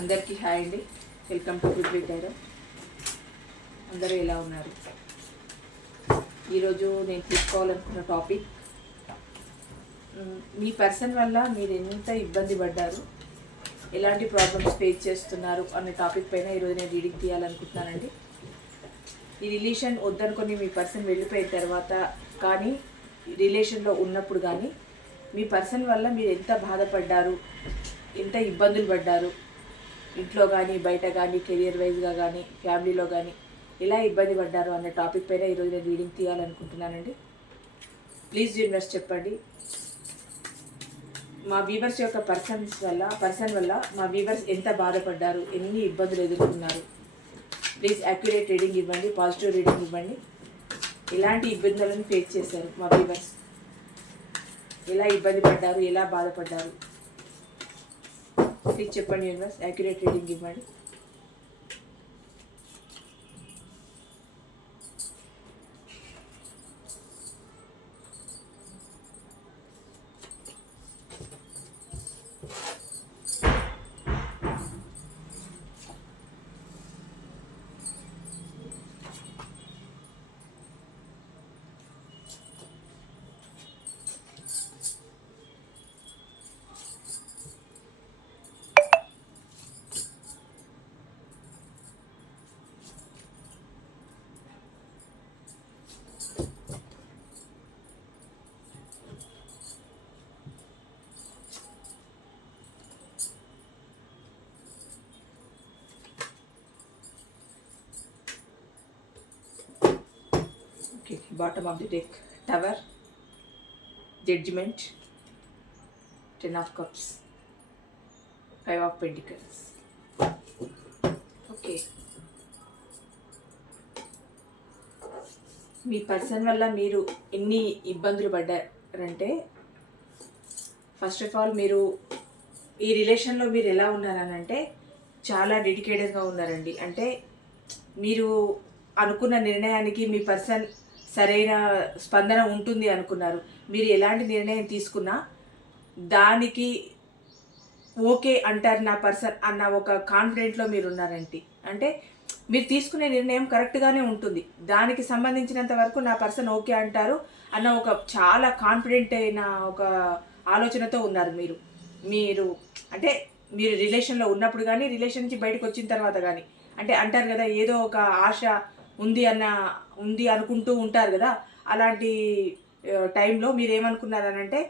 అందరికీ హాయ్ అండి. Welcome to good with డైరా. అందరూ ఎలా ఉన్నారు? ఈరోజు నేను తీసుకోవాలనుకున్న టాపిక్ మీ పర్సన్ వల్ల మీరు ఎంత ఇబ్బంది పడ్డారు, ఎలాంటి ప్రాబ్లమ్స్ ఫేస్ చేస్తున్నారు అనే టాపిక్ పైన ఈరోజు నేను రీడింగ్ తీయాలనుకుంటున్నానండి. ఈ రిలేషన్ వద్దనుకొని మీ పర్సన్ వెళ్ళిపోయిన తర్వాత కానీ రిలేషన్లో ఉన్నప్పుడు కానీ మీ పర్సన్ వల్ల మీరు ఎంత బాధపడ్డారు, ఎంత ఇబ్బందులు పడ్డారు, ఇంట్లో కానీ బయట కానీ కెరియర్ వైజ్గా కానీ ఫ్యామిలీలో కానీ ఎలా ఇబ్బంది పడ్డారు అనే టాపిక్ పైన ఈరోజు నేను రీడింగ్ తీయాలనుకుంటున్నానండి. ప్లీజ్ యూనివర్స్ చెప్పండి, మా వ్యూవర్స్ యొక్క పర్సన్ వల్ల మా వ్యూవర్స్ ఎంత బాధపడ్డారు, ఎన్ని ఇబ్బందులు ఎదుర్కొన్నారు. ప్లీజ్ అక్యురేట్ రీడింగ్ ఇవ్వండి, పాజిటివ్ రీడింగ్ ఇవ్వండి. ఎలాంటి ఇబ్బందులను ఫేస్ చేశారు మా వ్యూవర్స్, ఎలా ఇబ్బంది పడ్డారు, ఎలా బాధపడ్డారు. ప్లీజ్ చెప్పండి యూనివర్స్, యాక్యురేట్ రీడింగ్ ఇవ్వండి. Okay, bottom of the deck, Tower, Judgment, Ten of Cups, Five of Pentacles. Okay, me person వల్ల మీరు ఎన్ని ఇబ్బందులు పడ్డారంటే, ఫస్ట్ ఆఫ్ ఆల్ మీరు ఈ రిలేషన్లో మీరు ఎలా ఉన్నారనంటే చాలా డెడికేటెడ్గా ఉన్నారండి. అంటే మీరు అనుకున్న నిర్ణయానికి మీ పర్సన్ సరైన స్పందన ఉంటుంది అనుకున్నారు. మీరు ఎలాంటి నిర్ణయం తీసుకున్నా దానికి ఓకే అంటారు నా పర్సన్ అన్న ఒక కాన్ఫిడెంట్లో మీరు ఉన్నారంటే, అంటే మీరు తీసుకునే నిర్ణయం కరెక్ట్గానే ఉంటుంది, దానికి సంబంధించినంత వరకు నా పర్సన్ ఓకే అంటారు అన్న ఒక చాలా కాన్ఫిడెంట్ అయిన ఒక ఆలోచనతో ఉన్నారు మీరు అంటే మీరు రిలేషన్లో ఉన్నప్పుడు కానీ రిలేషన్ నుంచి బయటకు వచ్చిన తర్వాత కానీ, అంటే అంటారు కదా ఏదో ఒక ఆశ ఉంది అనుకుంటూ ఉంటారు కదా, అలాంటి టైంలో మీరు ఏమనుకున్నారనంటే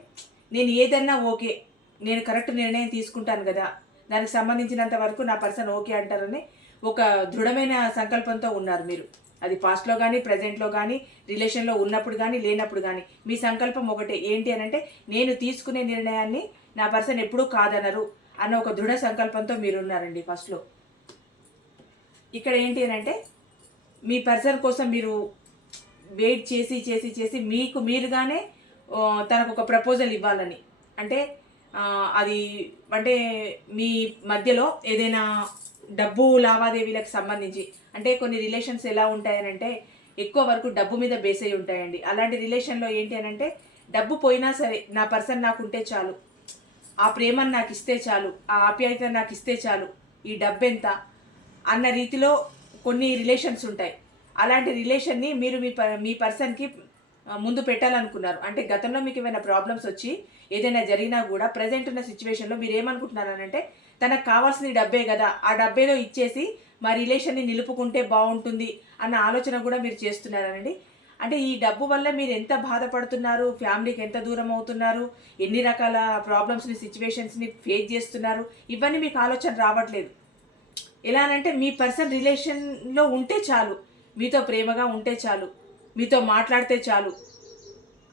నేను ఏదన్నా ఓకే, నేను కరెక్ట్ నిర్ణయం తీసుకుంటాను కదా, దానికి సంబంధించినంత వరకు నా పర్సన్ ఓకే అంటారని ఒక దృఢమైన సంకల్పంతో ఉన్నారు మీరు. అది పాస్ట్లో కానీ ప్రజెంట్లో కానీ రిలేషన్లో ఉన్నప్పుడు కానీ లేనప్పుడు కానీ మీ సంకల్పం ఒకటే, ఏంటి అనంటే నేను తీసుకునే నిర్ణయాన్ని నా పర్సన్ ఎప్పుడూ కాదనరు అన్న ఒక దృఢ సంకల్పంతో మీరు ఉన్నారండి ఫస్ట్లో. ఇక్కడ ఏంటి అనంటే మీ పర్సన్ కోసం మీరు వెయిట్ చేసి చేసి చేసి మీకు మీరుగానే తనకు ఒక ప్రపోజల్ ఇవ్వాలని, అంటే అది అంటే మీ మధ్యలో ఏదైనా డబ్బు లావాదేవీలకు సంబంధించి, అంటే కొన్ని రిలేషన్స్ ఎలా ఉంటాయనంటే ఎక్కువ వరకు డబ్బు మీద బేస్ అయి ఉంటాయండి. అలాంటి రిలేషన్లో ఏంటి అనంటే డబ్బు పోయినా సరే నా పర్సన్ నాకు ఉంటే చాలు, ఆ ప్రేమను నాకు ఇస్తే చాలు, ఆ ఆప్యాయత నాకు ఇస్తే చాలు, ఈ డబ్బు ఎంత అన్న రీతిలో కొన్ని రిలేషన్స్ ఉంటాయి. అలాంటి రిలేషన్ని మీరు మీ పర్సన్కి ముందు పెట్టాలనుకున్నారు. అంటే గతంలో మీకు ఏమైనా ప్రాబ్లమ్స్ వచ్చి ఏదైనా జరిగినా కూడా ప్రజెంట్ ఉన్న సిచ్యువేషన్లో మీరు ఏమనుకుంటున్నారనంటే తనకు కావాల్సింది డబ్బే కదా, ఆ డబ్బేలో ఇచ్చేసి మా రిలేషన్ని నిలుపుకుంటే బాగుంటుంది అన్న ఆలోచన కూడా మీరు చేస్తున్నారనండి. అంటే ఈ డబ్బు వల్ల మీరు ఎంత బాధపడుతున్నారు, ఫ్యామిలీకి ఎంత దూరం అవుతున్నారు, ఎన్ని రకాల ప్రాబ్లమ్స్ని సిచ్యువేషన్స్ని ఫేస్ చేస్తున్నారు, ఇవన్నీ మీకు ఆలోచన రావట్లేదు. ఎలా అంటే మీ పర్సన్ రిలేషన్లో ఉంటే చాలు, మీతో ప్రేమగా ఉంటే చాలు, మీతో మాట్లాడితే చాలు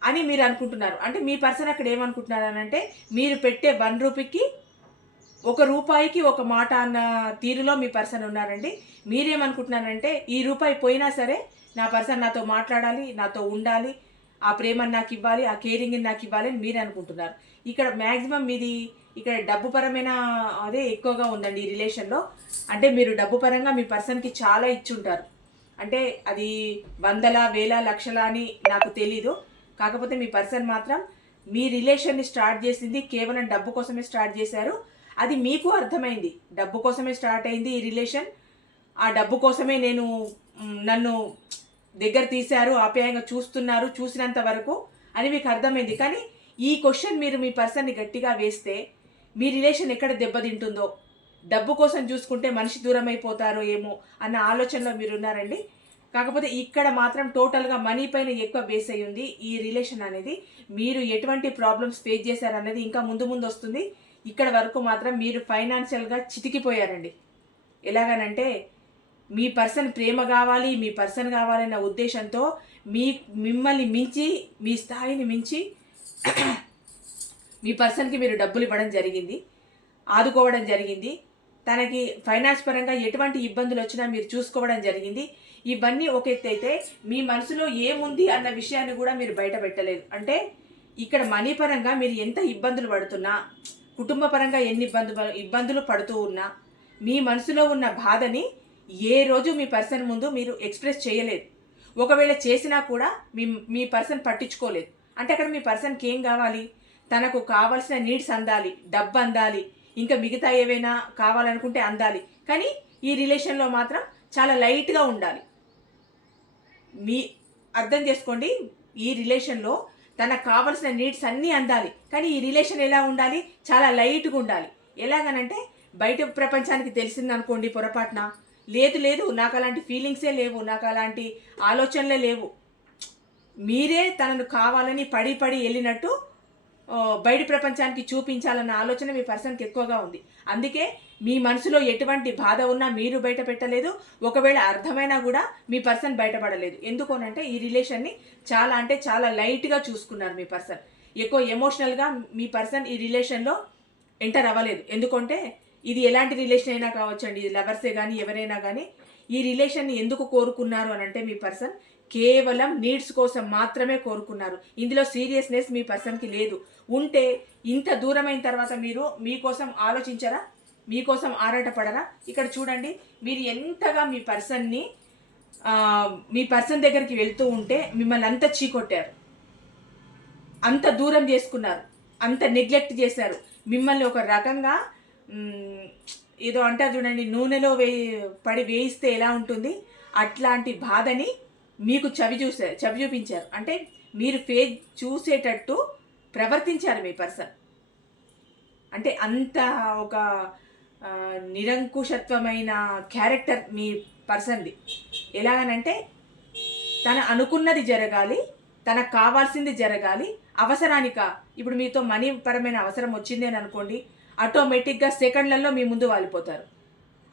అని మీరు అనుకుంటున్నారు. అంటే మీ పర్సన్ అక్కడ ఏమనుకుంటున్నారు అనంటే మీరు పెట్టే 1 రూపీకి 1 రూపాయికి ఒక మాట అన్న తీరులో మీ పర్సన్ ఉన్నారండి. మీరేమనుకుంటున్నారంటే ఈ రూపాయి పోయినా సరే నా పర్సన్ నాతో మాట్లాడాలి, నాతో ఉండాలి, ఆ ప్రేమను నాకు ఇవ్వాలి, ఆ కేరింగ్ని నాకు ఇవ్వాలి అని మీరు అనుకుంటున్నారు. ఇక్కడ మ్యాక్సిమం మీది ఇక్కడ డబ్బు పరమైన అదే ఎక్కువగా ఉందండి ఈ రిలేషన్లో. అంటే మీరు డబ్బు పరంగా మీ పర్సన్కి చాలా ఇచ్చుంటారు. అంటే అది 100,000, 1,000, లక్షల అని నాకు తెలీదు. కాకపోతే మీ పర్సన్ మాత్రం మీ రిలేషన్ని స్టార్ట్ చేసింది కేవలం డబ్బు కోసమే స్టార్ట్ చేశారు. అది మీకు అర్థమైంది. డబ్బు కోసమే స్టార్ట్ అయింది ఈ రిలేషన్, ఆ డబ్బు కోసమే నన్ను దగ్గర తీశారు, ఆప్యాయంగా చూస్తున్నారు, చూసినంత వరకు అని మీకు అర్థమైంది. కానీ ఈ క్వశ్చన్ మీరు మీ పర్సన్ని గట్టిగా వేస్తే మీ రిలేషన్ ఎక్కడ దెబ్బతింటుందో, డబ్బు కోసం చూసుకుంటే మనిషి దూరం అయిపోతారో ఏమో అన్న ఆలోచనలో మీరు ఉన్నారండి. కాకపోతే ఇక్కడ మాత్రం టోటల్గా మనీ పైన ఎక్కువ బేస్ అయి ఉంది ఈ రిలేషన్ అనేది. మీరు ఎటువంటి ప్రాబ్లమ్స్ ఫేస్ చేశారనేది ఇంకా ముందు ముందు వస్తుంది. ఇక్కడ వరకు మాత్రం మీరు ఫైనాన్షియల్గా చితికిపోయారండి. ఎలాగనంటే మీ పర్సన్ ప్రేమ కావాలి, మీ పర్సన్ కావాలన్న ఉద్దేశంతో మిమ్మల్ని మించి, మీ స్థాయిని మించి మీ పర్సన్కి మీరు డబ్బులు ఇవ్వడం జరిగింది, ఆదుకోవడం జరిగింది. తనకి ఫైనాన్స్ పరంగా ఎటువంటి ఇబ్బందులు వచ్చినా మీరు చూసుకోవడం జరిగింది. ఇవన్నీ ఒక ఎత్తు అయితే మీ మనసులో ఏముంది అన్న విషయాన్ని కూడా మీరు బయట పెట్టలేదు. అంటే ఇక్కడ మనీ పరంగా మీరు ఎంత ఇబ్బందులు పడుతున్నా, కుటుంబ పరంగా ఎన్ని ఇబ్బందులు పడుతూ ఉన్నా, మీ మనసులో ఉన్న బాధని ఏ రోజు మీ పర్సన్ ముందు మీరు ఎక్స్ప్రెస్ చేయలేదు. ఒకవేళ చేసినా కూడా మీ పర్సన్ పట్టించుకోలేదు. అంటే అక్కడ మీ పర్సన్కి ఏం కావాలి? తనకు కావాల్సిన నీడ్స్ అందాలి, డబ్బు అందాలి, ఇంకా మిగతా ఏవైనా కావాలనుకుంటే అందాలి. కానీ ఈ రిలేషన్లో మాత్రం చాలా లైట్గా ఉండాలి. అర్థం చేసుకోండి, ఈ రిలేషన్లో తనకు కావాల్సిన నీడ్స్ అన్నీ అందాలి. కానీ ఈ రిలేషన్ ఎలా ఉండాలి? చాలా లైట్గా ఉండాలి. ఎలాగనంటే బయట ప్రపంచానికి తెలిసిందనుకోండి పొరపాటున, లేదు నాకు అలాంటి ఫీలింగ్సే లేవు, నాకు అలాంటి ఆలోచనలే లేవు, మీరే తనను కావాలని పడి వెళ్ళినట్టు బయట ప్రపంచానికి చూపించాలన్న ఆలోచన మీ పర్సన్కి ఎక్కువగా ఉంది. అందుకే మీ మనసులో ఎటువంటి బాధ ఉన్నా మీరు బయట పెట్టలేదు. ఒకవేళ అర్థమైనా కూడా మీ పర్సన్ బయటపడలేదు. ఎందుకోనంటే ఈ రిలేషన్ని చాలా అంటే చాలా లైట్గా చూసుకున్నారు మీ పర్సన్. ఎక్కువ ఎమోషనల్గా మీ పర్సన్ ఈ రిలేషన్లో ఎంటర్ అవ్వలేదు. ఎందుకంటే ఇది ఎలాంటి రిలేషన్ అయినా కావచ్చండి, ఇది లవర్సే కానీ ఎవరైనా కానీ ఈ రిలేషన్ని ఎందుకు కోరుకున్నారు అని అంటే మీ పర్సన్ కేవలం నీడ్స్ కోసం మాత్రమే కోరుకున్నారు. ఇందులో సీరియస్నెస్ మీ పర్సన్కి లేదు. ఉంటే ఇంత దూరమైన తర్వాత మీరు మీకోసం ఆలోచించరా? మీకోసం ఆరాటపడరా? ఇక్కడ చూడండి, మీరు ఎంతగా మీ పర్సన్ దగ్గరికి వెళ్తూ ఉంటే మిమ్మల్ని అంత చీకొట్టారు, అంత దూరం చేసుకున్నారు, అంత నెగ్లెక్ట్ చేశారు మిమ్మల్ని. ఒక రకంగా ఏదో అంటారు చూడండి, నూనెలో వేయిస్తే ఎలా ఉంటుంది, అట్లాంటి బాధని మీకు చవి చూపించారు. అంటే మీరు ఫేస్ చూసేటట్టు ప్రవర్తించారు మీ పర్సన్. అంటే అంత ఒక నిరంకుశత్వమైన క్యారెక్టర్ మీ పర్సన్ది. ఎలాగనంటే తన అనుకున్నది జరగాలి, తనకు కావాల్సింది జరగాలి. అవసరానిక ఇప్పుడు మీతో మనీ పరమైన అవసరం వచ్చింది అని అనుకోండి, ఆటోమేటిక్గా సెకండ్లలో మీ ముందు వాలిపోతారు.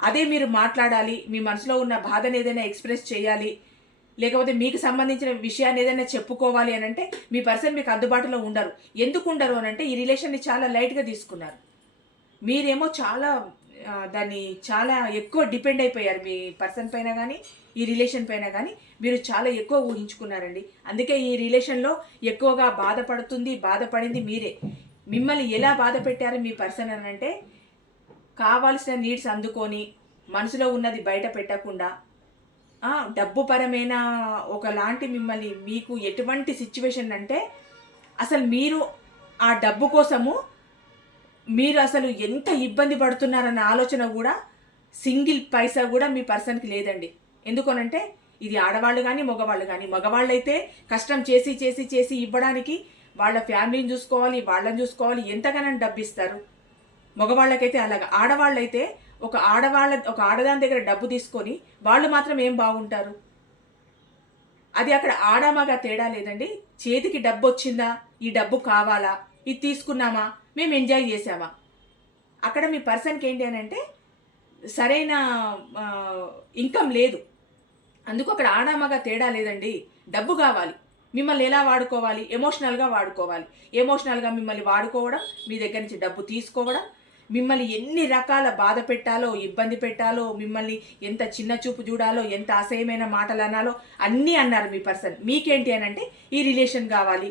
అదే మీరు మాట్లాడాలి, మీ మనసులో ఉన్న బాధను ఏదైనా ఎక్స్ప్రెస్ చేయాలి, లేకపోతే మీకు సంబంధించిన విషయాన్ని ఏదైనా చెప్పుకోవాలి అని అంటే మీ పర్సన్ మీకు అందుబాటులో ఉండరు. ఎందుకు ఉండరు అని అంటే ఈ రిలేషన్ని చాలా లైట్గా తీసుకున్నారు. మీరేమో దాన్ని చాలా ఎక్కువ డిపెండ్ అయిపోయారు. మీ పర్సన్ పైన కానీ ఈ రిలేషన్ పైన కానీ మీరు చాలా ఎక్కువ ఊహించుకున్నారండి. అందుకే ఈ రిలేషన్లో ఎక్కువగా బాధపడింది మీరే. మిమ్మల్ని ఎలా బాధ పెట్టారు మీ పర్సన్ అని అంటే కావాల్సిన నీడ్స్ అందుకొని మనసులో ఉన్నది బయట పెట్టకుండా డబ్బు పరమైన ఒకలాంటి మీకు ఎటువంటి సిచ్యువేషన్ అంటే అసలు మీరు ఆ డబ్బు కోసము మీరు అసలు ఎంత ఇబ్బంది పడుతున్నారన్న ఆలోచన కూడా సింగిల్ పైసా కూడా మీ పర్సన్కి లేదండి. ఎందుకనంటే ఇది ఆడవాళ్ళు కానీ మగవాళ్ళు కానీ, మగవాళ్ళు అయితే కష్టం చేసి ఇవ్వడానికి వాళ్ళ ఫ్యామిలీని చూసుకోవాలి, వాళ్ళని చూసుకోవాలి, ఎంతగానో డబ్బు ఇస్తారు. మగవాళ్ళకైతే అలాగా. ఆడవాళ్ళైతే ఒక ఆడదాని దగ్గర డబ్బు తీసుకొని వాళ్ళు మాత్రం ఏం బాగుంటారు. అది అక్కడ ఆడమగా తేడా లేదండి. చేతికి డబ్బు వచ్చిందా, ఈ డబ్బు కావాలా, ఇది తీసుకున్నామా, మేము ఎంజాయ్ చేసామా. అక్కడ మీ పర్సన్కి ఏంటి అని అంటే సరైన ఇన్కమ్ లేదు. అందుకు అక్కడ ఆడమగా తేడా లేదండి. డబ్బు కావాలి, మిమ్మల్ని ఎలా వాడుకోవాలి, ఎమోషనల్గా వాడుకోవాలి. ఎమోషనల్గా మిమ్మల్ని వాడుకోవడం, మీ దగ్గర నుంచి డబ్బు తీసుకోవడం, మిమ్మల్ని ఎన్ని రకాల బాధ పెట్టాలో, ఇబ్బంది పెట్టాలో, మిమ్మల్ని ఎంత చిన్న చూపు చూడాలో, ఎంత అసహ్యమైన మాటలు అనాలో అన్నీ అన్నారు మీ పర్సన్. మీకేంటి అని అంటే ఈ రిలేషన్ కావాలి,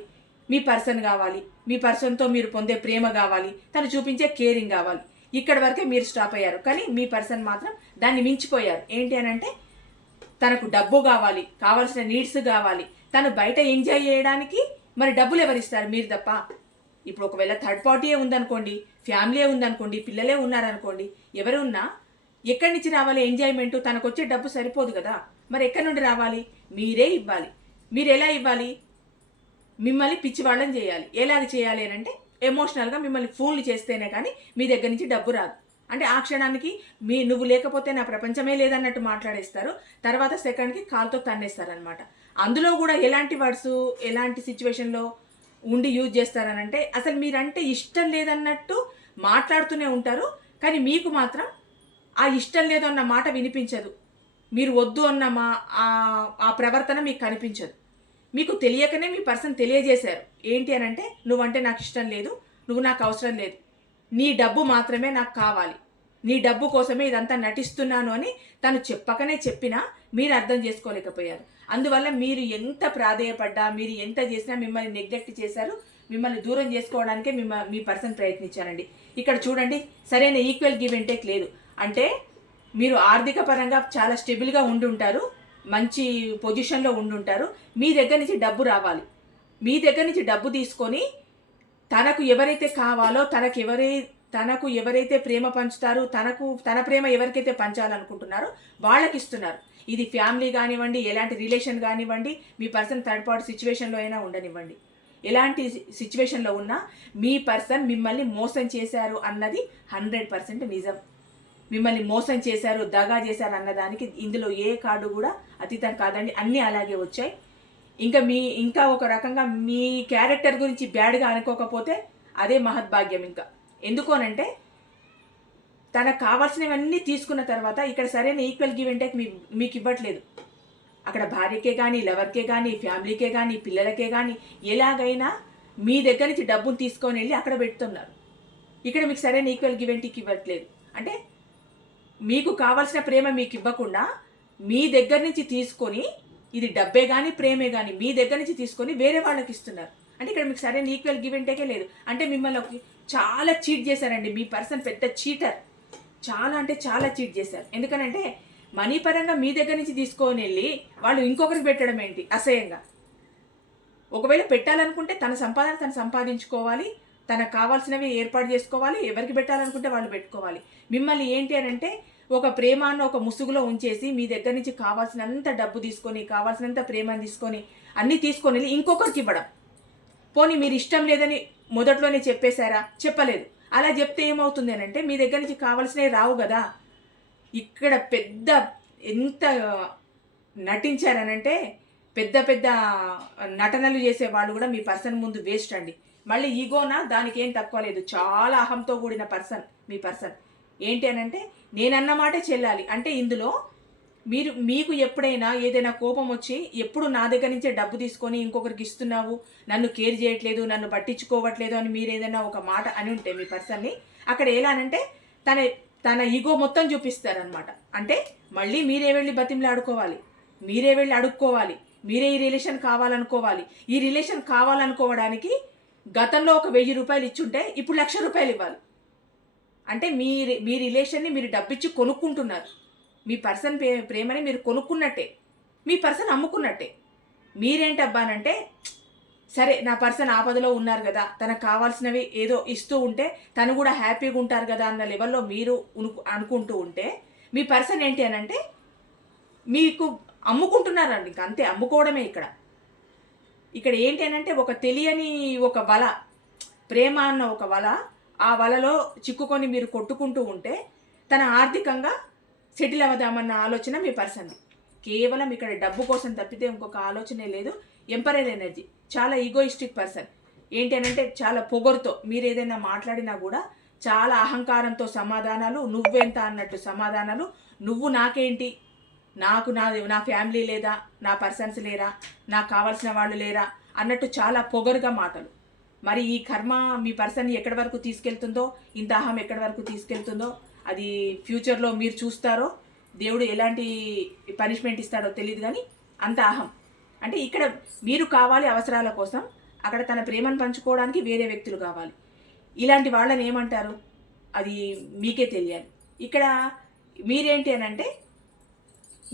మీ పర్సన్ కావాలి, మీ పర్సన్తో మీరు పొందే ప్రేమ కావాలి, తను చూపించే కేరింగ్ కావాలి. ఇక్కడ వరకే మీరు స్టాప్ అయ్యారు. కానీ మీ పర్సన్ మాత్రం దాన్ని మించిపోయారు. ఏంటి అని అంటే తనకు డబ్బు కావాలి, కావాల్సిన నీడ్స్ కావాలి, తను బయట ఎంజాయ్ చేయడానికి మరి డబ్బులు ఎవరిస్తారు? మీరు తప్ప. ఇప్పుడు ఒకవేళ థర్డ్ పార్టీయే ఉందనుకోండి, ఫ్యామిలీ ఉందనుకోండి, పిల్లలే ఉన్నారనుకోండి, ఎవరు ఉన్నా ఎక్కడి నుంచి రావాలి ఎంజాయ్మెంట్? తనకు వచ్చే డబ్బు సరిపోదు కదా, మరి ఎక్కడి నుండి రావాలి? మీరే ఇవ్వాలి. మీరు ఎలా ఇవ్వాలి? మిమ్మల్ని పిచ్చివాళ్ళని చేయాలి. ఎలాగ చేయాలి అని అంటే ఎమోషనల్గా మిమ్మల్ని ఫోన్లు చేస్తేనే కానీ మీ దగ్గర నుంచి డబ్బు రాదు. అంటే ఆ క్షణానికి నువ్వు లేకపోతే నా ప్రపంచమే లేదన్నట్టు మాట్లాడేస్తారు. తర్వాత సెకండ్కి కాల్తో తన్నేస్తారనమాట. అందులో కూడా ఎలాంటి వర్డ్స్ ఎలాంటి సిచ్యువేషన్లో ఉండి యూజ్ చేస్తారనంటే అసలు మీరంటే ఇష్టం లేదన్నట్టు మాట్లాడుతూనే ఉంటారు. కానీ మీకు మాత్రం ఆ ఇష్టం లేదు అన్న మాట వినిపించదు. మీరు వద్దు అన్న ఆ ప్రవర్తన మీకు కనిపించదు. మీకు తెలియకనే మీ పర్సన్ తెలియజేశారు ఏంటి అని అంటే నువ్వంటే నాకు ఇష్టం లేదు, నువ్వు నాకు అవసరం లేదు, నీ డబ్బు మాత్రమే నాకు కావాలి, నీ డబ్బు కోసమే ఇదంతా నటిస్తున్నాను అని తను చెప్పకనే చెప్పినా మీరు అర్థం చేసుకోలేకపోయారు. అందువల్ల మీరు ఎంత ప్రాధేయపడ్డా, మీరు ఎంత చేసినా మిమ్మల్ని నెగ్లెక్ట్ చేశారు. మిమ్మల్ని దూరం చేసుకోవడానికే మీ పర్సన్ ప్రయత్నించారండి. ఇక్కడ చూడండి, సరైన ఈక్వల్ గివ్ అండ్ టేక్ లేదు. అంటే మీరు ఆర్థిక పరంగా చాలా స్టెబుల్గా ఉండుంటారు, మంచి పొజిషన్లో ఉండుంటారు. మీ దగ్గర నుంచి డబ్బు రావాలి. మీ దగ్గర నుంచి డబ్బు తీసుకొని తనకు ఎవరైతే కావాలో, తనకు ఎవరైతే ప్రేమ పంచుతారో, తన ప్రేమ ఎవరికైతే పంచాలనుకుంటున్నారో వాళ్ళకి ఇస్తున్నారు. ఇది ఫ్యామిలీ కానివ్వండి, ఎలాంటి రిలేషన్ కానివ్వండి, మీ పర్సన్ థర్డ్ పార్టీ సిచ్యువేషన్లో అయినా ఉండనివ్వండి, ఎలాంటి సిచ్యువేషన్లో ఉన్నా మీ పర్సన్ మిమ్మల్ని మోసం చేశారు అన్నది 100% నిజం. మిమ్మల్ని మోసం చేశారు, దగా చేశారు అన్నదానికి ఇందులో ఏ కార్డు కూడా అతీతం కాదండి. అన్నీ అలాగే వచ్చాయి. ఇంకా ఒక రకంగా మీ క్యారెక్టర్ గురించి బ్యాడ్గా అనుకోకపోతే అదే మహద్భాగ్యం. ఇంకా ఎందుకోనంటే తనకు కావాల్సినవన్నీ తీసుకున్న తర్వాత ఇక్కడ సరైన ఈక్వల్ గివ్ అండ్ టేక్ మీకు ఇవ్వట్లేదు. అక్కడ భార్యకే కానీ, లవర్కే కానీ, ఫ్యామిలీకే కానీ, పిల్లలకే కానీ ఎలాగైనా మీ దగ్గర నుంచి డబ్బును తీసుకొని వెళ్ళి అక్కడ పెడుతున్నారు. ఇక్కడ మీకు సరైన ఈక్వల్ గివ్ అండ్ టేక్ ఇవ్వట్లేదు. అంటే మీకు కావాల్సిన ప్రేమ మీకు ఇవ్వకుండా మీ దగ్గర నుంచి తీసుకొని, ఇది డబ్బే కానీ ప్రేమే కానీ మీ దగ్గర నుంచి తీసుకొని వేరే వాళ్ళకి ఇస్తున్నారు. అంటే ఇక్కడ మీకు సరైన ఈక్వల్ గివ్ అండ్ టేకే లేదు. అంటే మిమ్మల్ని చాలా చీట్ చేశారండి. మీ పర్సన్ పెద్ద చీటర్. చాలా అంటే చాలా చీట్ చేశారు. ఎందుకనంటే మనీ పరంగా మీ దగ్గర నుంచి తీసుకొని వెళ్ళి వాళ్ళు ఇంకొకరికి పెట్టడం ఏంటి అసహ్యంగా. ఒకవేళ పెట్టాలనుకుంటే తన సంపాదన తను సంపాదించుకోవాలి, తనకు కావాల్సినవి ఏర్పాటు చేసుకోవాలి, ఎవరికి పెట్టాలనుకుంటే వాళ్ళు పెట్టుకోవాలి. మిమ్మల్ని ఏంటి అని అంటే ఒక ప్రేమాన్ని ఒక ముసుగులో ఉంచేసి మీ దగ్గర నుంచి కావాల్సినంత డబ్బు తీసుకొని, కావాల్సినంత ప్రేమను తీసుకొని అన్నీ తీసుకొని వెళ్ళి ఇంకొకరికి ఇవ్వడం. పోనీ మీరు ఇష్టం లేదని మొదట్లోనే చెప్పేశారా? చెప్పలేదు. అలా చెప్తే ఏమవుతుంది అని అంటే మీ దగ్గర నుంచి కావాల్సినవి రావు కదా. ఇక్కడ ఎంత నటించారనంటే పెద్ద పెద్ద నటనలు చేసే వాళ్ళు కూడా మీ పర్సన్ ముందు వేస్ట్ అండి. మళ్ళీ ఈగోనా, దానికి ఏం తక్కువ లేదు. చాలా అహంతో కూడిన పర్సన్ మీ పర్సన్. ఏంటి అని అంటే నేనన్న మాటే చెల్లాలి. అంటే ఇందులో మీకు ఎప్పుడైనా ఏదైనా కోపం వచ్చి ఎప్పుడు నా దగ్గర నుంచే డబ్బు తీసుకొని ఇంకొకరికి ఇస్తున్నావు, నన్ను కేర్ చేయట్లేదు, నన్ను పట్టించుకోవట్లేదు అని మీరు ఏదైనా ఒక మాట అని ఉంటే మీ పర్సన్ని అక్కడ ఎలా అంటే తన ఈగో మొత్తం చూపిస్తారనమాట. అంటే మళ్ళీ మీరే వెళ్ళి బతిమలాడుకోవాలి, మీరే వెళ్ళి అడుక్కోవాలి, మీరే ఈ రిలేషన్ కావాలనుకోవాలి. ఈ రిలేషన్ కావాలనుకోవడానికి గతంలో ఒక 1000 రూపాయలు ఇచ్చుంటే ఇప్పుడు 1,00,000 రూపాయలు ఇవ్వాలి. అంటే మీ రిలేషన్ని మీరు డబ్బిచ్చి కొనుక్కుంటున్నారు. మీ పర్సన్ ప్రేమని మీరు కొనుక్కున్నట్టే, మీ పర్సన్ అమ్ముకున్నట్టే. మీరేంటబ్బానంటే సరే నా పర్సన్ ఆపదలో ఉన్నారు కదా, తనకు కావాల్సినవి ఏదో ఇస్తూ ఉంటే తను కూడా హ్యాపీగా ఉంటారు కదా అన్న లెవెల్లో మీరు అనుకుంటూ ఉంటే మీ పర్సన్ ఏంటి అని అంటే మీకు అమ్ముకుంటున్నారండి. ఇంక అంతే, అమ్ముకోవడమే ఇక్కడ ఏంటి అని అంటే ఒక తెలియని ఒక వల, ప్రేమ అన్న ఒక వల, ఆ వలలో చిక్కుకొని మీరు కొట్టుకుంటూ ఉంటే తన ఆర్థికంగా సెటిల్ అవ్వదామన్న ఆలోచన మీ పర్సన్. కేవలం ఇక్కడ డబ్బు కోసం తప్పితే ఇంకొక ఆలోచనే లేదు. ఎంపరర్ ఎనర్జీ, చాలా ఈగోయిస్టిక్ పర్సన్. ఏంటి అని అంటే చాలా పొగరుతో మీరు ఏదైనా మాట్లాడినా కూడా చాలా అహంకారంతో సమాధానాలు, నువ్వెంత అన్నట్టు సమాధానాలు, నువ్వు నాకేంటి, నా ఫ్యామిలీ లేదా, నా పర్సన్స్ లేరా, నాకు కావాల్సిన వాళ్ళు లేరా అన్నట్టు చాలా పొగరుగా మాటలు. మరి ఈ కర్మ మీ పర్సన్ని ఎక్కడి వరకు తీసుకెళ్తుందో, ఇంత అహం ఎక్కడి వరకు తీసుకెళ్తుందో అది ఫ్యూచర్లో మీరు చూస్తారో, దేవుడు ఎలాంటి పనిష్మెంట్ ఇస్తాడో తెలియదు. కానీ అంత అహం. అంటే ఇక్కడ మీరు కావాలి అవసరాల కోసం, అక్కడ తన ప్రేమను పంచుకోవడానికి వేరే వ్యక్తులు కావాలి. ఇలాంటి వాళ్ళని ఏమంటారు అది మీకే తెలియాలి. ఇక్కడ మీరేంటి అని అంటే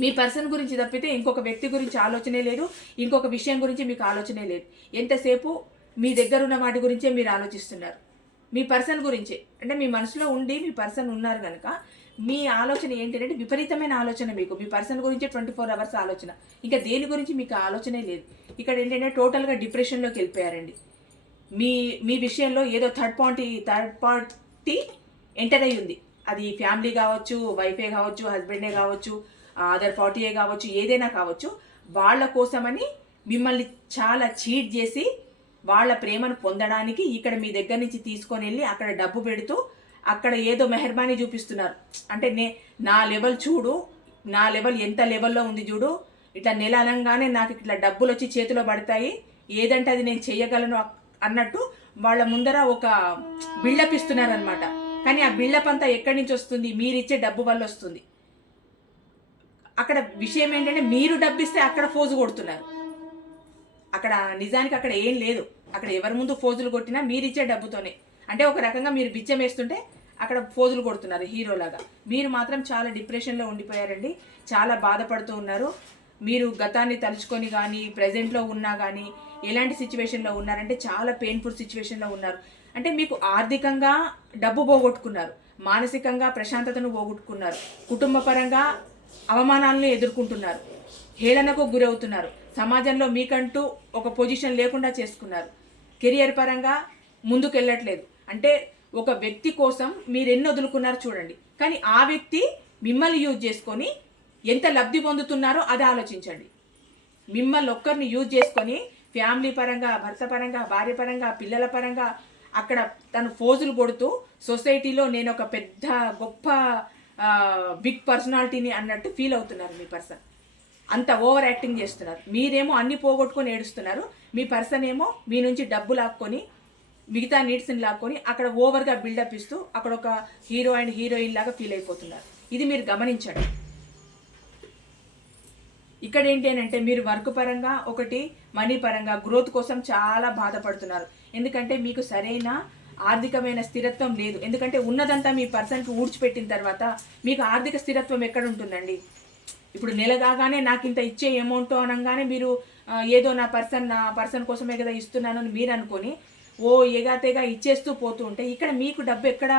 మీ పర్సన్ గురించి తప్పితే ఇంకొక వ్యక్తి గురించి ఆలోచనే లేదు, ఇంకొక విషయం గురించి మీకు ఆలోచనే లేదు. ఎంతసేపు మీ దగ్గర ఉన్న వాటి గురించే మీరు ఆలోచిస్తున్నారు, మీ పర్సన్ గురించే. అంటే మీ మనసులో ఉండి మీ పర్సన్ ఉన్నారు కనుక మీ ఆలోచన ఏంటంటే విపరీతమైన ఆలోచన, మీకు మీ పర్సన్ గురించే 24 అవర్స్ ఆలోచన, ఇంకా దేని గురించి మీకు ఆలోచనే లేదు. ఇక్కడ ఏంటంటే టోటల్గా డిప్రెషన్లోకి వెళ్ళిపోయారండి. మీ మీ విషయంలో ఏదో థర్డ్ పార్టీ ఎంటర్ అయ్యి ఉంది. అది ఫ్యామిలీ కావచ్చు, వైఫే కావచ్చు, హస్బెండే కావచ్చు, అదర్ పార్టీయే కావచ్చు, ఏదైనా కావచ్చు. వాళ్ళ కోసమని మిమ్మల్ని చాలా చీట్ చేసి వాళ్ళ ప్రేమను పొందడానికి ఇక్కడ మీ దగ్గర నుంచి తీసుకొని వెళ్ళి అక్కడ డబ్బు పెడుతూ అక్కడ ఏదో మెహర్బానీ చూపిస్తున్నారు. అంటే నా లెవెల్ చూడు, నా లెవెల్ ఎంత లెవెల్లో ఉంది చూడు, ఇట్లా నెల అనగానే నాకు ఇట్లా డబ్బులు వచ్చి చేతిలో పడతాయి, ఏదంటే అది నేను చెయ్యగలను అన్నట్టు వాళ్ళ ముందర ఒక బిల్డప్ ఇస్తున్నారనమాట. కానీ ఆ బిల్డప్ అంతా ఎక్కడి నుంచి వస్తుంది? మీరిచ్చే డబ్బు వల్ల వస్తుంది. అక్కడ విషయం ఏంటంటే మీరు డబ్బు ఇస్తే అక్కడ ఫోజు కొడుతున్నారు. అక్కడ నిజానికి అక్కడ ఏం లేదు. అక్కడ ఎవరి ముందు ఫోజులు కొట్టినా మీరిచ్చే డబ్బుతోనే. అంటే ఒక రకంగా మీరు బిచ్చం వేస్తుంటే అక్కడ ఫోజులు కొడుతున్నారు హీరోలాగా. మీరు మాత్రం చాలా డిప్రెషన్లో ఉండిపోయారండి, చాలా బాధపడుతూ ఉన్నారు. మీరు గతాన్ని తలుచుకొని కానీ ప్రజెంట్లో ఉన్నా కానీ ఎలాంటి సిచ్యువేషన్లో ఉన్నారంటే చాలా పెయిన్ఫుల్ సిచ్యువేషన్లో ఉన్నారు. అంటే మీకు ఆర్థికంగా డబ్బు పోగొట్టుకున్నారు, మానసికంగా ప్రశాంతతను పోగొట్టుకున్నారు, కుటుంబ పరంగా అవమానాలను ఎదుర్కొంటున్నారు, హేళనకు గురవుతున్నారు, సమాజంలో మీకంటూ ఒక పొజిషన్ లేకుండా చేసుకున్నారు, కెరియర్ పరంగా ముందుకెళ్ళట్లేదు. అంటే ఒక వ్యక్తి కోసం మీరు ఎన్ని వదులుకున్నారు చూడండి. కానీ ఆ వ్యక్తి మిమ్మల్ని యూజ్ చేసుకొని ఎంత లబ్ధి పొందుతున్నారో అది ఆలోచించండి. మిమ్మల్ని ఒక్కరిని యూజ్ చేసుకొని ఫ్యామిలీ పరంగా, భర్త పరంగా, భార్య పరంగా, పిల్లల పరంగా అక్కడ తను ఫోజులు కొడుతూ సొసైటీలో నేను ఒక పెద్ద గొప్ప బిగ్ పర్సనాలిటీని అన్నట్టు ఫీల్ అవుతున్నారు మీ పర్సన్. అంత ఓవర్ యాక్టింగ్ చేస్తున్నారు. మీరేమో అన్ని పోగొట్టుకొని ఏడుస్తున్నారు, మీ పర్సన్ ఏమో మీ నుంచి డబ్బు లాక్కొని మిగతా నీడ్స్ని లాక్కొని అక్కడ ఓవర్గా బిల్డప్ ఇస్తూ అక్కడ ఒక హీరో అండ్ హీరోయిన్ లాగా ఫీల్ అయిపోతున్నారు. ఇది మీరు గమనించండి. ఇక్కడ ఏంటి అంటే మీరు వర్క్ పరంగా ఒకటి, మనీ పరంగా గ్రోత్ కోసం చాలా బాధపడుతున్నారు. ఎందుకంటే మీకు సరైన ఆర్థికమైన స్థిరత్వం లేదు. ఎందుకంటే ఉన్నదంతా మీ పర్సన్కి ఊడ్చిపెట్టిన తర్వాత మీకు ఆర్థిక స్థిరత్వం ఎక్కడ ఉంటుందండి? ఇప్పుడు నెల కాగానే నాకు ఇంత ఇచ్చే అమౌంట్ అనగానే మీరు ఏదో నా పర్సన్ కోసమే కదా ఇస్తున్నాను అని మీరు అనుకొని ఎగాతేగా ఇచ్చేస్తూ పోతూ ఉంటే ఇక్కడ మీకు డబ్బు ఎక్కడ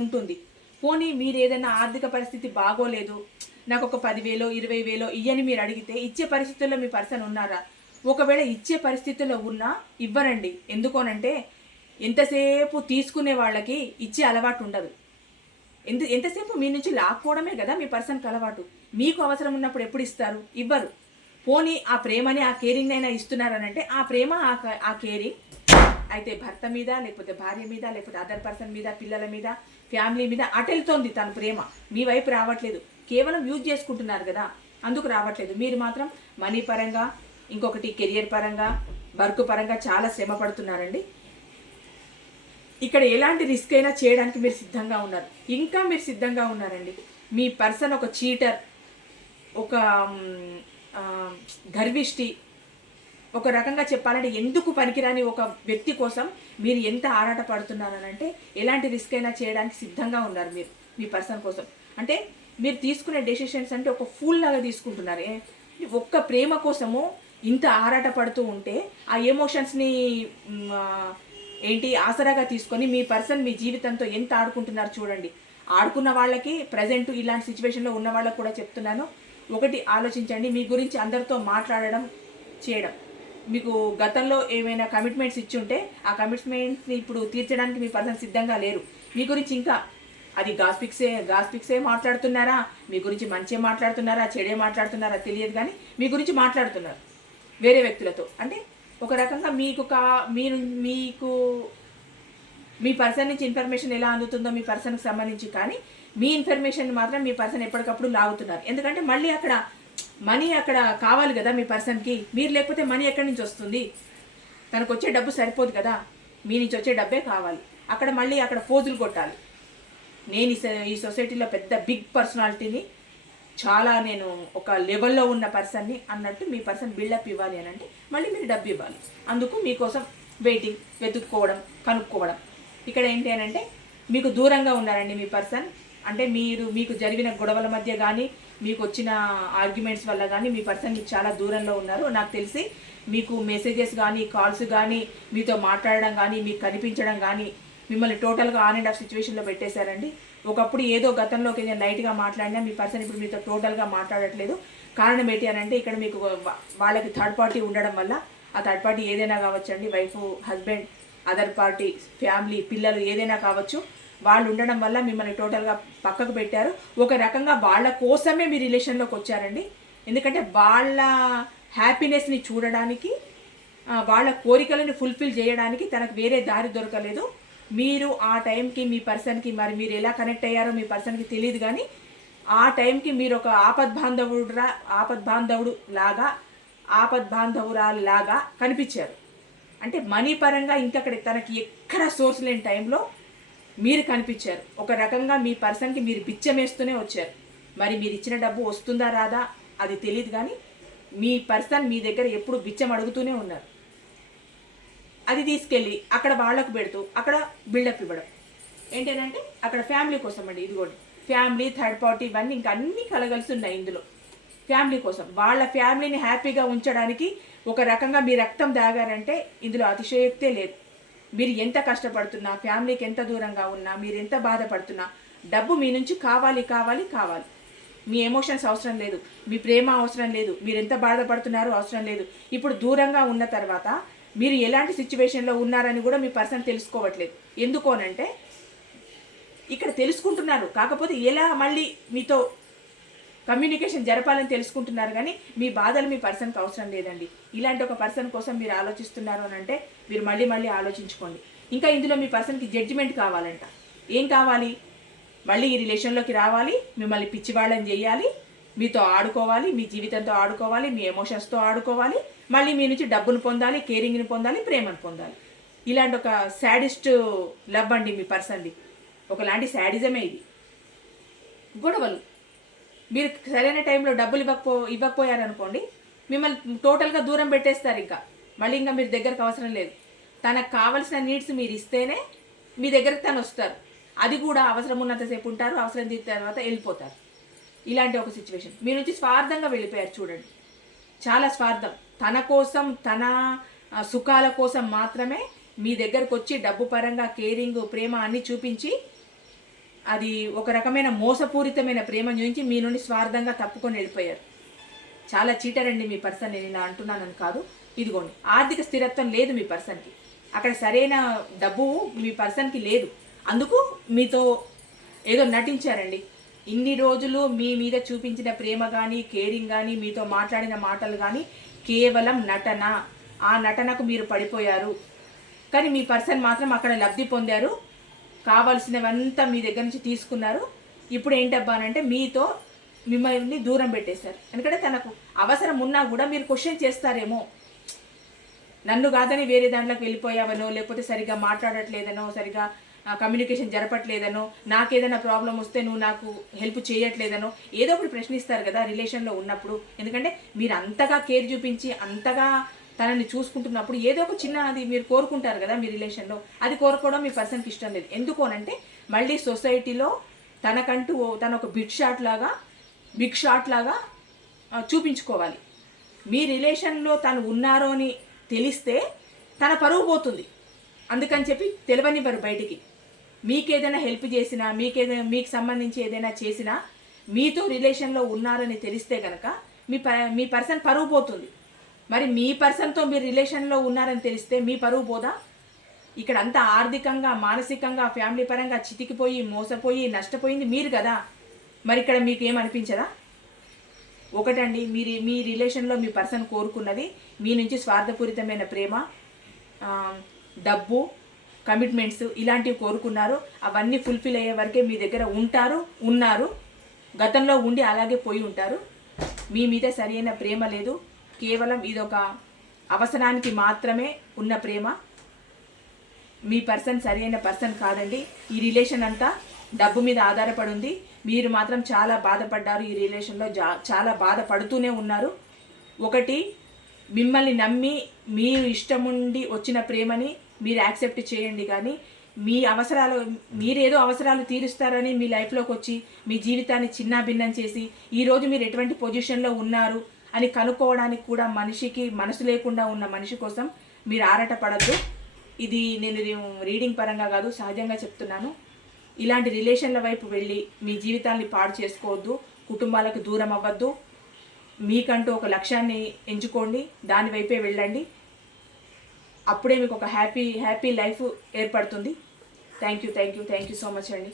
ఉంటుంది? పోనీ మీరు ఏదైనా ఆర్థిక పరిస్థితి బాగోలేదు, నాకు ఒక 10,000 20,000 ఇయ్యని మీరు అడిగితే ఇచ్చే పరిస్థితుల్లో మీ పర్సన్ ఉన్నారా? ఒకవేళ ఇచ్చే పరిస్థితుల్లో ఉన్నా ఇవ్వరండి. ఎందుకోనంటే ఎంతసేపు తీసుకునే వాళ్ళకి ఇచ్చే అలవాటు ఉండదు. ఎంతసేపు మీ నుంచి లాక్కోవడమే కదా మీ పర్సన్కి అలవాటు. మీకు అవసరం ఉన్నప్పుడు ఎప్పుడు ఇస్తారు? ఇవ్వరు. పోనీ ఆ ప్రేమని, ఆ కేరింగ్ అయినా ఇస్తున్నారనంటే ఆ ప్రేమ, ఆ కేరింగ్ అయితే భర్త మీద, లేకపోతే భార్య మీద, లేకపోతే అదర్ పర్సన్ మీద, పిల్లల మీద, ఫ్యామిలీ మీద అటెళ్తోంది తన ప్రేమ. మీ వైపు రావట్లేదు. కేవలం యూజ్ చేసుకుంటున్నారు కదా, అందుకు రావట్లేదు. మీరు మాత్రం మనీ పరంగా, ఇంకొకటి కెరియర్ పరంగా, వర్క్ పరంగా చాలా శ్రమ పడుతున్నారండి. ఇక్కడ ఎలాంటి రిస్క్ అయినా చేయడానికి మీరు సిద్ధంగా ఉన్నారు. ఇంకా మీరు సిద్ధంగా ఉన్నారండి. మీ పర్సన్ ఒక చీటర్, ఒక గర్విష్టి, ఒక రకంగా చెప్పాలంటే ఎందుకు పనికిరాని ఒక వ్యక్తి కోసం మీరు ఎంత ఆరాట పడుతున్నారనంటే ఎలాంటి రిస్క్ అయినా చేయడానికి సిద్ధంగా ఉన్నారు మీరు మీ పర్సన్ కోసం. అంటే మీరు తీసుకునే డెసిషన్స్ అంటే ఒక ఫూల్ లాగా తీసుకుంటున్నారు. ఒక్క ప్రేమ కోసము ఇంత ఆరాట పడుతూ ఉంటే ఆ ఎమోషన్స్ని ఆసరాగా తీసుకొని మీ పర్సన్ మీ జీవితంతో ఎంత ఆడుకుంటున్నారు చూడండి. ఆడుకున్న వాళ్ళకి, ప్రజెంట్ ఇలాంటి సిచ్యువేషన్లో ఉన్న వాళ్ళకి కూడా చెప్తున్నాను, ఒకటి ఆలోచించండి. మీ గురించి అందరితో మాట్లాడడం, చేయడం. మీకు గతంలో ఏమైనా కమిట్మెంట్స్ ఇచ్చి ఉంటే ఆ కమిట్మెంట్స్ని ఇప్పుడు తీర్చడానికి మీ పర్సన్ సిద్ధంగా లేరు. మీ గురించి ఇంకా అది గాస్పిక్సే మాట్లాడుతున్నారా, మీ గురించి మంచి మాట్లాడుతున్నారా, చెడే మాట్లాడుతున్నారా తెలియదు, కానీ మీ గురించి మాట్లాడుతున్నారు వేరే వ్యక్తులతో. అంటే ఒక రకంగా మీకు మీ పర్సన్ నుంచి ఇన్ఫర్మేషన్ ఎలా అందుతుందో మీ పర్సన్కి సంబంధించి, కానీ మీ ఇన్ఫర్మేషన్ మాత్రం మీ పర్సన్ ఎప్పటికప్పుడు లాగుతున్నారు. ఎందుకంటే మళ్ళీ అక్కడ మనీ అక్కడ కావాలి కదా మీ పర్సన్కి. మీరు లేకపోతే మనీ ఎక్కడి నుంచి వస్తుంది? తనకు వచ్చే డబ్బు సరిపోదు కదా, మీ నుంచి వచ్చే డబ్బే కావాలి. అక్కడ మళ్ళీ అక్కడ ఫోజులు కొట్టాలి. నేను ఈ సొసైటీలో పెద్ద బిగ్ పర్సనాలిటీని, చాలా నేను ఒక లెవెల్లో ఉన్న పర్సన్ని అన్నట్టు మీ పర్సన్ బిల్డప్ ఇవ్వాలి అని అంటే మళ్ళీ మీరు డబ్బు ఇవ్వాలి. అందుకు మీకోసం వెతుక్కోవడం, కనుక్కోవడం. ఇక్కడ ఏంటి అని అంటే మీకు దూరంగా ఉన్నారండి మీ పర్సన్. అంటే మీకు జరిగిన గొడవల మధ్య కానీ మీకు వచ్చిన ఆర్గ్యుమెంట్స్ వల్ల కానీ మీ పర్సన్ మీకు చాలా దూరంలో ఉన్నారు. నాకు తెలిసి మీకు మెసేజెస్ కానీ కాల్స్ కానీ మీతో మాట్లాడడం కానీ మీకు కనిపించడం కానీ మిమ్మల్ని టోటల్గా ఆన్ అండ్ ఆఫ్ సిచ్యువేషన్లో పెట్టేశారండి. ఒకప్పుడు ఏదో గతంలోకి నేను లైట్గా మాట్లాడినా మీ పర్సన్ ఇప్పుడు మీతో టోటల్గా మాట్లాడట్లేదు. కారణం ఏంటి అని అంటే ఇక్కడ మీకు వాళ్ళకి థర్డ్ పార్టీ ఉండడం వల్ల, ఆ థర్డ్ పార్టీ ఏదైనా కావచ్చండి, wife, husband, other party, family, పిల్లలు ఏదైనా కావచ్చు. వాళ్ళు ఉండడం వల్ల మిమ్మల్ని టోటల్గా పక్కకు పెట్టారు. ఒక రకంగా వాళ్ళ కోసమే మీ రిలేషన్లోకి వచ్చారండి. ఎందుకంటే వాళ్ళ హ్యాపీనెస్ని చూడడానికి, వాళ్ళ కోరికలను ఫుల్ఫిల్ చేయడానికి తనకు వేరే దారి దొరకలేదు. మీరు ఆ టైంకి మీ పర్సన్కి, మరి మీరు ఎలా కనెక్ట్ అయ్యారో మీ పర్సన్కి తెలియదు, కానీ ఆ టైంకి మీరు ఒక ఆపద్బాంధవురాలాగా కనిపించారు. అంటే మనీ పరంగా ఇంకక్కడ తనకి ఎక్కడ సోర్స్ లేని టైంలో మీరు కనిపించారు. ఒక రకంగా మీ పర్సన్కి మీరు బిచ్చమేస్తూనే వచ్చారు. మరి మీరు ఇచ్చిన డబ్బు వస్తుందా రాదా అది తెలియదు, కానీ మీ పర్సన్ మీ దగ్గర ఎప్పుడు బిచ్చం అడుగుతూనే ఉన్నారు. అది తీసుకెళ్ళి అక్కడ వాళ్ళకు పెడుతూ అక్కడ బిల్డప్ ఇవ్వడం ఏంటంటే అక్కడ ఫ్యామిలీ కోసం అండి. ఇదిగోండి, ఫ్యామిలీ, థర్డ్ పార్టీ, ఇవన్నీ ఇంకా అన్నీ కలగలిసి ఉన్నాయి ఇందులో. ఫ్యామిలీ కోసం, వాళ్ళ ఫ్యామిలీని హ్యాపీగా ఉంచడానికి ఒక రకంగా మీ రక్తం దాగారంటే ఇందులో అతిశయోక్తే లేదు. మీరు ఎంత కష్టపడుతున్నా, ఫ్యామిలీకి ఎంత దూరంగా ఉన్నా, మీరు ఎంత బాధపడుతున్నా, డబ్బు మీ నుంచి కావాలి కావాలి కావాలి. మీ ఎమోషన్స్ అవసరం లేదు, మీ ప్రేమ అవసరం లేదు, మీరు ఎంత బాధపడుతున్నారో అవసరం లేదు. ఇప్పుడు దూరంగా ఉన్న తర్వాత మీరు ఎలాంటి సిచ్యువేషన్లో ఉన్నారని కూడా మీ పర్సన్ తెలుసుకోవట్లేదు. ఎందుకోనంటే ఇక్కడ తెలుసుకుంటున్నారు, కాకపోతే ఎలా మళ్ళీ మీతో కమ్యూనికేషన్ జరపాలని తెలుసుకుంటున్నారు, కానీ మీ బాధలు మీ పర్సన్కి అవసరం లేదండి. ఇలాంటి ఒక పర్సన్ కోసం మీరు ఆలోచిస్తున్నారు అని అంటే మీరు మళ్ళీ మళ్ళీ ఆలోచించుకోండి. ఇంకా ఇందులో మీ పర్సన్కి జడ్జిమెంట్ కావాలంట. ఏం కావాలి? మళ్ళీ ఈ రిలేషన్లోకి రావాలి, మిమ్మల్ని పిచ్చివాళ్ళని చేయాలి, మీతో ఆడుకోవాలి, మీ జీవితంతో ఆడుకోవాలి, మీ ఎమోషన్స్తో ఆడుకోవాలి, మళ్ళీ మీ నుంచి డబ్బును పొందాలి, కేరింగ్ని పొందాలి, ప్రేమను పొందాలి. ఇలాంటి ఒక శాడిస్ట్ లవ్ అండి మీ పర్సన్ది. ఒకలాంటి శాడిజమే ఇది. గొడవలు, మీరు సరైన టైంలో డబ్బులు ఇవ్వకపోయారనుకోండి, మిమ్మల్ని టోటల్గా దూరం పెట్టేస్తారు. ఇంకా మళ్ళీ ఇంకా మీరు దగ్గరకు అవసరం లేదు. తనకు కావాల్సిన నీడ్స్ మీరు ఇస్తేనే మీ దగ్గరకు తను వస్తారు. అది కూడా అవసరం ఉన్నంతసేపు ఉంటారు, అవసరం తీరిన తర్వాత వెళ్ళిపోతారు. ఇలాంటి ఒక సిచ్యువేషన్. మీ నుంచి స్వార్థంగా వెళ్ళిపోయారు చూడండి, చాలా స్వార్థం. తన కోసం, తన సుఖాల కోసం మాత్రమే మీ దగ్గరకు వచ్చి డబ్బు పరంగా కేరింగ్, ప్రేమ అన్నీ చూపించి, అది ఒక రకమైన మోసపూరితమైన ప్రేమ చూపించి మీ నుండి స్వార్థంగా తప్పుకొని వెళ్ళిపోయారు. చాలా చీటర్ అండి మీ పర్సన్. నేను ఇలా అంటున్నానని కాదు. ఇదిగోండి, ఆర్థిక స్థిరత్వం లేదు మీ పర్సన్కి. అక్కడ సరైన డబ్బు మీ పర్సన్కి లేదు. అందుకు మీతో ఏదో నటించారండి. ఇన్ని రోజులు మీ మీద చూపించిన ప్రేమ కానీ, కేరింగ్ కానీ, మీతో మాట్లాడిన మాటలు కానీ కేవలం నటన. ఆ నటనకు మీరు పడిపోయారు. కానీ మీ పర్సన్ మాత్రం అక్కడ లబ్ధి పొందారు, కావాల్సినవంతా మీ దగ్గర నుంచి తీసుకున్నారు. ఇప్పుడు ఏంటబ్బా అంటే మీతో మిమ్మల్ని దూరం పెట్టేశారు. ఎందుకంటే తనకు అవసరం ఉన్నా కూడా మీరు క్వశ్చన్ చేస్తారేమో, నన్ను కాదని వేరే దాంట్లోకి వెళ్ళిపోయావనో, లేకపోతే సరిగ్గా మాట్లాడట్లేదనో, సరిగ్గా కమ్యూనికేషన్ జరపట్లేదనో, నాకేదైనా ప్రాబ్లం వస్తే నువ్వు నాకు హెల్ప్ చేయట్లేదనో ఏదో ఒకటి ప్రశ్నిస్తారు కదా రిలేషన్లో ఉన్నప్పుడు. ఎందుకంటే మీరు అంతగా కేర్ చూపించి అంతగా తనని చూసుకుంటున్నప్పుడు ఏదో ఒక చిన్న అది మీరు కోరుకుంటారు కదా మీ రిలేషన్లో. అది కోరుకోవడం మీ పర్సన్కి ఇష్టం లేదు. ఎందుకోనంటే మళ్ళీ సొసైటీలో తనకంటూ తన ఒక బిగ్ షాట్ లాగా చూపించుకోవాలి. మీ రిలేషన్లో తను ఉన్నారో అని తెలిస్తే తన పరువు పోతుంది. అందుకని చెప్పి తెలియనివ్వరు బయటికి. మీకేదైనా హెల్ప్ చేసినా, మీకు సంబంధించి ఏదైనా చేసినా, మీతో రిలేషన్లో ఉన్నారని తెలిస్తే కనుక మీ పర్సన్ పరువు పోతుంది. మరి మీ పర్సన్తో మీరు రిలేషన్లో ఉన్నారని తెలిస్తే మీ పరువు పోదా? ఇక్కడ అంతా ఆర్థికంగా, మానసికంగా, ఫ్యామిలీ పరంగా చితికిపోయి, మోసపోయి, నష్టపోయింది మీరు కదా. మరి ఇక్కడ మీకు ఏమనిపించదా? ఒకటండి, మీ రిలేషన్లో మీ పర్సన్ కోరుకున్నది మీ నుంచి స్వార్థపూరితమైన ప్రేమ, డబ్బు, కమిట్మెంట్స్ ఇలాంటివి కోరుకున్నారు. అవన్నీ ఫుల్ఫిల్ అయ్యే వరకే మీ దగ్గర ఉన్నారు. గతంలో ఉండి అలాగే పోయి ఉంటారు. మీ మీద సరైన ప్రేమ లేదు. కేవలం ఇదొక అవసరానికి మాత్రమే ఉన్న ప్రేమ. మీ పర్సన్ సరైన పర్సన్ కాదండి. ఈ రిలేషన్ అంతా డబ్బు మీద ఆధారపడి ఉంది. మీరు మాత్రం చాలా బాధపడ్డారు. ఈ రిలేషన్లో చాలా బాధపడుతూనే ఉన్నారు. ఒకటి, మిమ్మల్ని నమ్మి మీరు ఇష్టముండి వచ్చిన ప్రేమని మీరు యాక్సెప్ట్ చేయండి, కానీ మీ అవసరాలు మీరేదో అవసరాలు తీరుస్తారని మీ లైఫ్లోకి వచ్చి మీ జీవితాన్ని చిన్నాభిన్నం చేసి ఈరోజు మీరు ఎటువంటి పొజిషన్లో ఉన్నారు అని కనుక్కోవడానికి కూడా మనిషికి మనసు లేకుండా ఉన్న మనిషి కోసం మీరు ఆరాటపడద్దు. ఇది నేను రీడింగ్ పరంగా కాదు, సహజంగా చెప్తున్నాను. ఇలాంటి రిలేషన్ల వైపు వెళ్ళి మీ జీవితాన్ని పాడు చేసుకోవద్దు, కుటుంబాలకు దూరం అవ్వద్దు. మీకంటూ ఒక లక్ష్యాన్ని ఎంచుకోండి, దాని వైపే వెళ్ళండి. అప్పుడే మీకు ఒక హ్యాపీ లైఫ్ ఏర్పడుతుంది. థ్యాంక్ యూ సో మచ్ అండి.